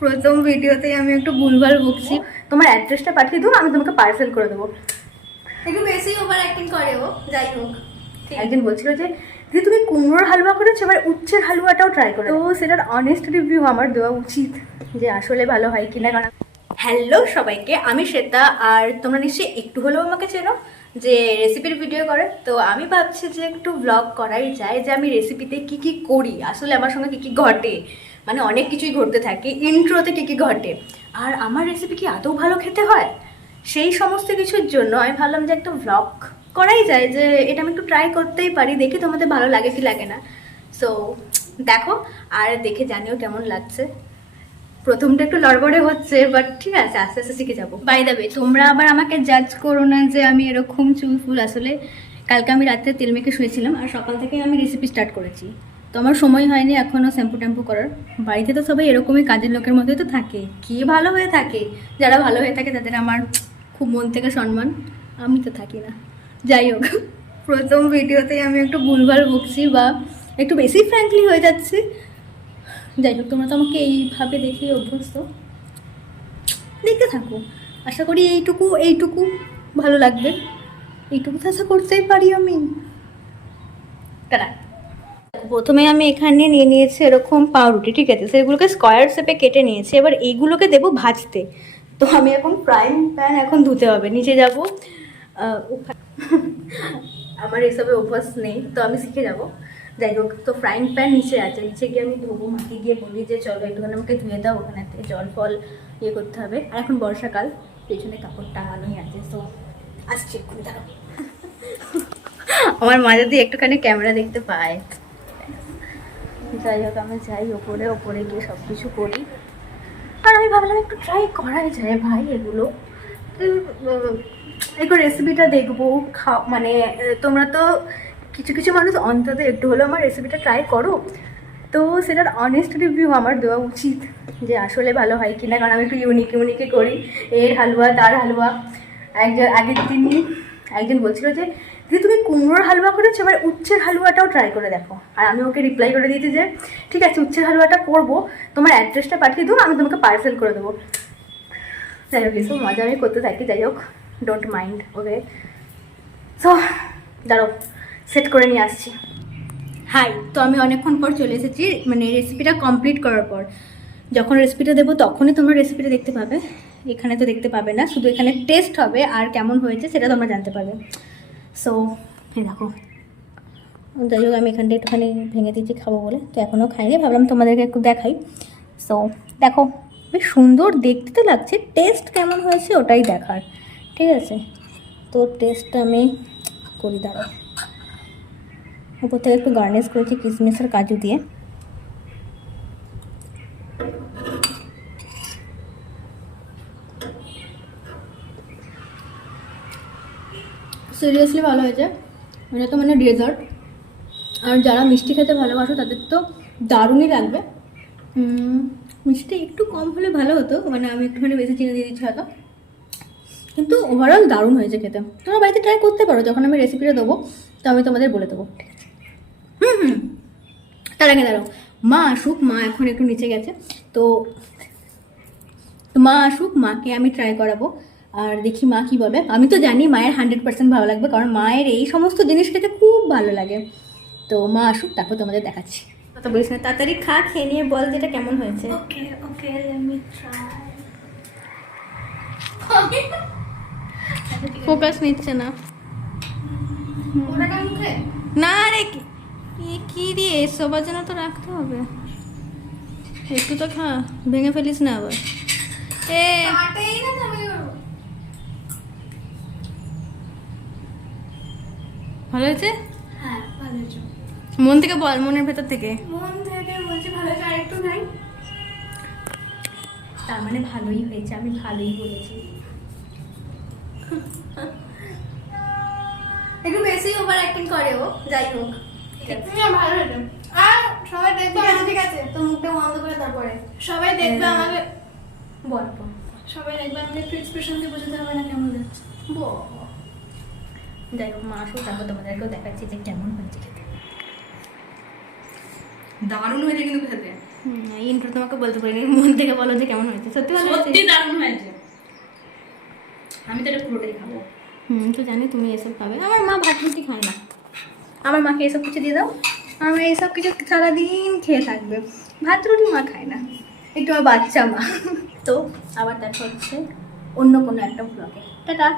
প্রথম ভিডিওতেই আমি একটু ভুলভাল বকছি। তোমার অ্যাড্রেসটা পাঠিয়ে দেবো, আমি তোমাকে পার্সেল করে দেবো। একটু বেশি ওভার অ্যাক্টিং করে ও, যাই হোক। একদিন বলছিল যে দিদি তুমি কুমড়োর হালুয়া করেছো, এবার উচ্ছের হালুয়াটাও ট্রাই করো। তো সেটার অনেস্ট রিভিউ আমার দেওয়া উচিত যে আসলে ভালো হয় কিনা। কারণ হ্যালো সবাইকে, আমি শ্বেতা, আর তোমরা নিশ্চয়ই একটু হলেও আমাকে চেনো যে রেসিপির ভিডিও করে। তো আমি ভাবছি যে একটু ব্লগ করাই যায়, যে আমি রেসিপিতে কি কি করি, আসলে আমার সঙ্গে কি কি ঘটে, মানে অনেক কিছুই ঘটতে থাকে, ইন্ট্রোতে কি কি ঘটে, আর আমার রেসিপি কি আদৌ ভালো খেতে হয়, সেই সমস্ত কিছুর জন্য আমি ভাবলাম যে একটা ব্লগ করাই যায়, যে এটা আমি একটু ট্রাই করতেই পারি, দেখি তোমাদের ভালো লাগে কি লাগে না। সো দেখো, আর দেখে জানিও কেমন লাগছে। প্রথমটা একটু লড়বড়ে হচ্ছে, বাট ঠিক আছে, আস্তে আস্তে শিখে যাবো। বাই দ্য ওয়ে, তোমরা আবার আমাকে জাজ করো না যে আমি এরকম চুলফুল। আসলে কালকে আমি রাত্রে তেল মেখে শুয়েছিলাম, আর সকাল থেকে আমি রেসিপি স্টার্ট করেছি। তো আমার সময় হয়নি এখনও শ্যাম্পু ট্যাম্পু করার। বাড়িতে তো সবাই এরকমই কাজের লোকের মতোই তো থাকে, কে ভালো হয়ে থাকে, যারা ভালো হয়ে থাকে তাদের আমার খুব মন থেকে সম্মান। আমি তো থাকি না। যাই হোক, প্রথম ভিডিওতেই আমি একটু ভুলভাল বকছি, বা একটু বেশি ফ্র্যাঙ্কলি হয়ে যাচ্ছি। যাই হোক, তোমরা তো আমাকে এইভাবে দেখে অভ্যস্ত, দেখতে থাকো। আশা করি এইটুকু ভালো লাগবে, এইটুকু তো আশা করতেই পারি আমি। তারা প্রথমে আমি এখানে নিয়ে নিয়েছি এরকম পাউরুটি, ঠিক আছে, সেগুলোকে স্কোয়ার শেপে কেটে নিয়েছি। এবার এইগুলোকে দেবো ভাজতে। তো আমি এখন ফ্রাইং প্যান এখন ধুতে হবে, নিচে যাবো। আমার এসবে অভ্যাস নেই, তো আমি শিখে যাব। যাই হোক, তো ফ্রাইং প্যান নিচে আছে, নিচে গিয়ে আমি ধোবো, মাটি গিয়ে বলি যে চলো একটুখানি আমাকে ধুয়ে দাও, ওখানে থেকে জল ফল ইয়ে করতে হবে। আর এখন বর্ষাকাল, পেছনে কাপড় টাঙানোই আছে, তো আসছি এক্ষুনি, দাঁড়াও। আমার মা যদি একটুখানি ক্যামেরা দেখতে পায়। যাই হোক, আমি যাই ওপরে গিয়ে সব কিছু করি। আর আমি ভাবলাম একটু ট্রাই করাই যায় ভাই এগুলো, একটু রেসিপিটা দেখবো। মানে তোমরা তো কিছু কিছু মানুষ অন্তত একটু হলেও আমার রেসিপিটা ট্রাই করো, তো সেটার অনেস্ট রিভিউ আমার দেওয়া উচিত যে আসলে ভালো হয় কিনা। কারণ আমি একটু ইউনিকে করি, এর হালুয়া তার হালুয়া। আগের দিনই একজন বলছিল যে দিদি তুমি কুমড়োর হালুয়া করেছো, এবার উচ্ছের হালুয়াটাও ট্রাই করে দেখো। আর আমি ওকে রিপ্লাই করে দিয়েছি যে ঠিক আছে, উচ্ছের হালুয়াটা করবো, তোমার অ্যাড্রেসটা পাঠিয়ে দেবো, আমি তোমাকে পার্সেল করে দেবো। যাই হোক, এসব মজা আমি করতে থাকি। যাই হোক, ডোন্ট মাইন্ড, ওকে। সো দাঁড়াও, সেট করে নিয়ে আসছি। হাই, তো আমি অনেকক্ষণ পর চলে এসেছি, মানে রেসিপিটা কমপ্লিট করার পর। যখন রেসিপিটা দেবো তখনই তোমরা রেসিপিটা দেখতে পাবে, এখানে তো দেখতে পাবে না, শুধু এখানে টেস্ট হবে আর কেমন হয়েছে সেটা তোমরা জানতে পারবে। সো এই দেখো, যাই হোক, আমি এখানটা একটুখানি ভেঙে দিয়েছি খাবো বলে, তো এখনও খাইনি, ভাবলাম তোমাদেরকে একটু দেখাই। সো দেখো, বেশ সুন্দর দেখতে তো লাগছে, টেস্ট কেমন হয়েছে ওটাই দেখার, ঠিক আছে। তো টেস্টটা আমি করি, দাঁড়াও। উপর থেকে একটু গার্নিশ করেছি কিশমিশ আর কাজু দিয়ে। সিরিয়াসলি ভালো হয়েছে, এটা তো মানে ডেজার্ট, আর যারা মিষ্টি খেতে ভালোবাসো তাদের তো দারুণই লাগবে। মিষ্টি একটু কম হলে ভালো হতো, মানে আমি একটুখানি বেশি চিনি দিয়ে দিচ্ছি হয়তো, কিন্তু ওভারঅল দারুণ হয়েছে খেতে। তোমরা বাড়িতে ট্রাই করতে পারো, যখন আমি রেসিপিটা দেবো তো আমি তোমাদের বলে দেবো, ঠিক আছে। তার আগে দাঁড়াও, মা আসুক, মা এখন একটু নিচে গেছে, তো মা আসুক, মাকে আমি ট্রাই করাবো, আর দেখি মা কি বলে। আমি তো জানি মায়ের 100% ভালো লাগবে, কারণ মায়ের এই সমস্ত জিনিস খেতে খুব ভালো লাগে। তো মা আসুক, তারপর তোমাদের দেখাচ্ছি। কথা বলিস না, তাড়াতাড়ি খা, খেয়ে নিয়ে বল যেটা কেমন হয়েছে। ওকে ওকে, লেট মি ট্রাই। ফোকাস নিচ্ছে না, ওটা মুখে না রে, কি দিয়ে সবার জন্য তো রাখতে হবে, একটু তো খা, ভেঙে ফেলিস না আবার। কাটেই না তুমি। ভালো হয়েছে? হ্যাঁ, ভালো হয়েছে। মন থেকে বল, মনের ভেতর থেকে। মন থেকে বলছি ভালো হয়েছে, আরেকটু নাই। তার মানে ভালোই হয়েছে, আমি ভালোই বলেছি। একটু বেশি ওভার অ্যাক্টিং করে ও, যাই হোক। ভালো হয়েছে। আর সবাই দেখবে, ঠিক আছে, তো মুখটা বন্ধ করে তারপরে সবাই দেখবে আমাকে, বল। সবাই দেখবে আমাকে একটু এক্সপ্রেশন দিয়ে বোঝাতে হবে না কেমন যাচ্ছে। যাই হোক, মা আসুক, তারপর তোমাদেরকেও দেখাচ্ছি যে কেমন হয়েছে খেতে। দারুণ হয়েছে কিন্তু খেতে। ইন্ট্রো তোমাকে বলতে পারিনি, মন থেকে বলো যে কেমন হয়েছে। সত্যি ভালো হয়েছে? সত্যি দারুণ হয়েছে। আমি তো এটা পুরোটাই খাবো। তো জানি তুমি এসব খাবে। আমার মা ভাত রুটি খায় না, আমার মাকে এসব কিছু দিয়ে দাও, আমার মা এসব কিছু সারাদিন খেয়ে থাকবে। ভাত রুটি মা খায় না, একটু আমার বাচ্চা মা। তো আবার দেখা হচ্ছে অন্য কোনো একটা ব্লগে। টাটা।